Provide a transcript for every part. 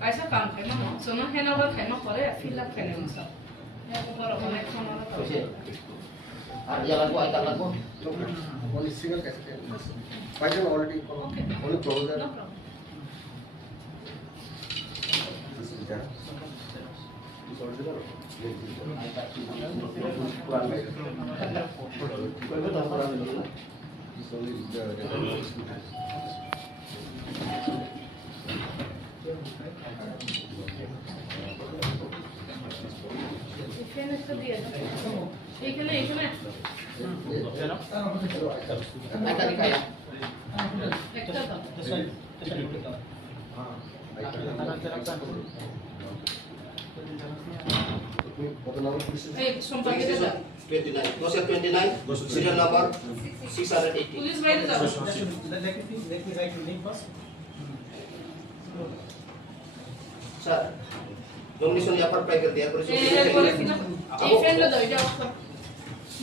Kaisa kam khai ma so no hena ba khai ma pare fill up khai ma sa ya ko paro ba mai khona na to আর ইয়ালা কো আইতা লাগবো only single cassette Python already only proposal no problem এখানে তো দিয়ে দাও এখানে এখানে একটা দিখায়া একটা দাও এই সম্পর্কে দাও 29 dossier 29 serial number 680 পুলিশ বাইরে যাও Let me write your name first. sir nomination यहाँ पर अप्लाई कर दिया पर এই ফ্রেন্ড দাও এটা অফ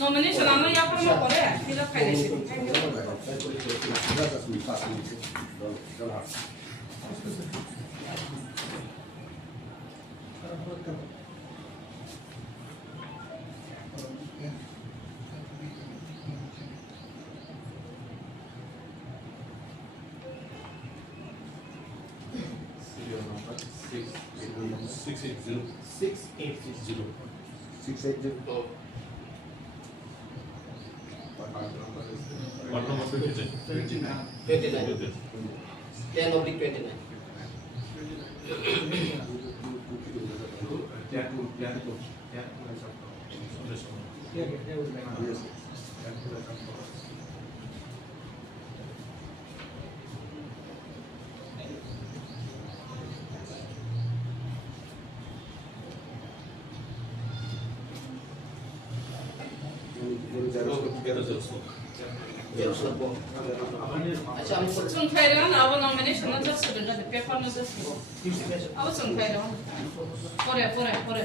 নমিনেশন আমি यहाँ पर मैं करे फिल अप खाइले What number 29? 29 10/29 अच्छा हम संख्याइरान अब नमिनेसन जासिगोन जाते पेपार जासिगोन अब संख्याइरान परे